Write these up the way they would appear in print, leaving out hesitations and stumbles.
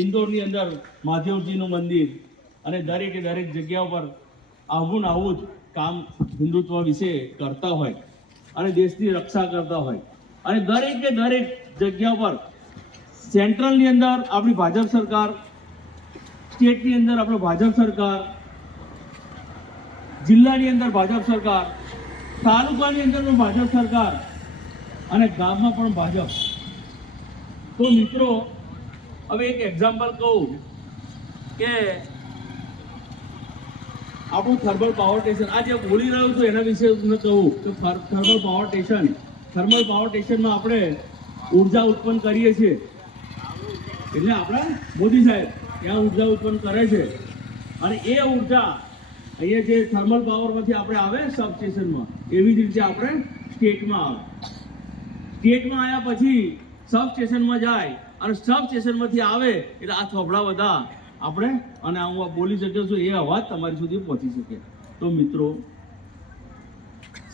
ઇન્દોરની અંદર મહાદેવજીનું મંદિર અને દરેકે દરેક જગ્યા ઉપર આવું જ કામ હિન્દુત્વ વિશે કરતા હોય અને દેશની રક્ષા કરતા હોય અને દરેકે દરેક જગ્યા પર સેન્ટ્રલની અંદર આપણી ભાજપ સરકાર, સ્ટેટની અંદર આપણે ભાજપ સરકાર, જિલ્લાની અંદર ભાજપ સરકાર, તાલુકાની અંદર પણ ભાજપ સરકાર અને ગામમાં પણ ભાજપ. તો મિત્રો હવે એક એક્ઝામ્પલ કહું કે આપણું થર્મલ પાવર સ્ટેશન, આ જે બોલી રહ્યો છું એના વિશે હું કહું કે થર્મલ પાવર સ્ટેશનમાં આપણે ઉર્જા ઉત્પન્ન કરીએ છીએ. એટલે આપણા મોદી સાહેબ ત્યાં ઉર્જા ઉત્પન્ન કરે છે અને એ ઉર્જા અહીંયા જે થર્મલ પાવરમાંથી આપણે આવે સબસ્ટેશનમાં, એવી જ રીતે આપણે સ્ટેટમાં આવે. સ્ટેટમાં આવ્યા પછી સબસ્ટેશનમાં જાય અને સબસ્ટેશનમાંથી આવે એટલે આ થોભડા બધા આપણે અને હું બોલી શક્યો છું એ અવાજ તમારી સુધી પહોંચી શકે. તો મિત્રો,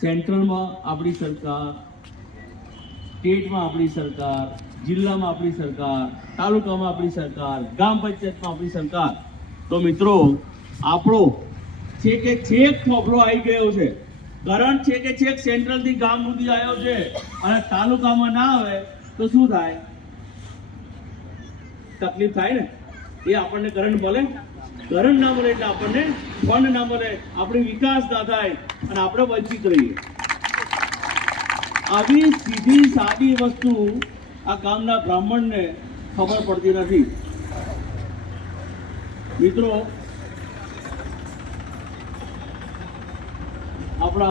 સેન્ટ્રલમાં આપણી સરકાર, સ્ટેટમાં આપણી સરકાર, જિલ્લામાં આપણી સરકાર, તાલુકામાં આપણી સરકાર, ગ્રામ પંચાયતમાં આપણી સરકાર. તો મિત્રો, આપણો છે કે છેક થોભલો આવી ગયો છે. કરંટ છે કે છેક સેન્ટ્રલથી ગામ સુધી આવ્યો છે અને તાલુકામાં ના આવે તો શું થાય? તકલીફ થાય ને. એ આપણને કરંટ મળે, કરંટ ના મળે એટલે આપણને ફંડ ના મળે, આપણી વિકાસ ના થાય અને આપણે વંચિત રહીએ. આવી સીધી સાદી વસ્તુ આ ગામના બ્રાહ્મણને ખબર પડતી નથી. મિત્રો, આપણા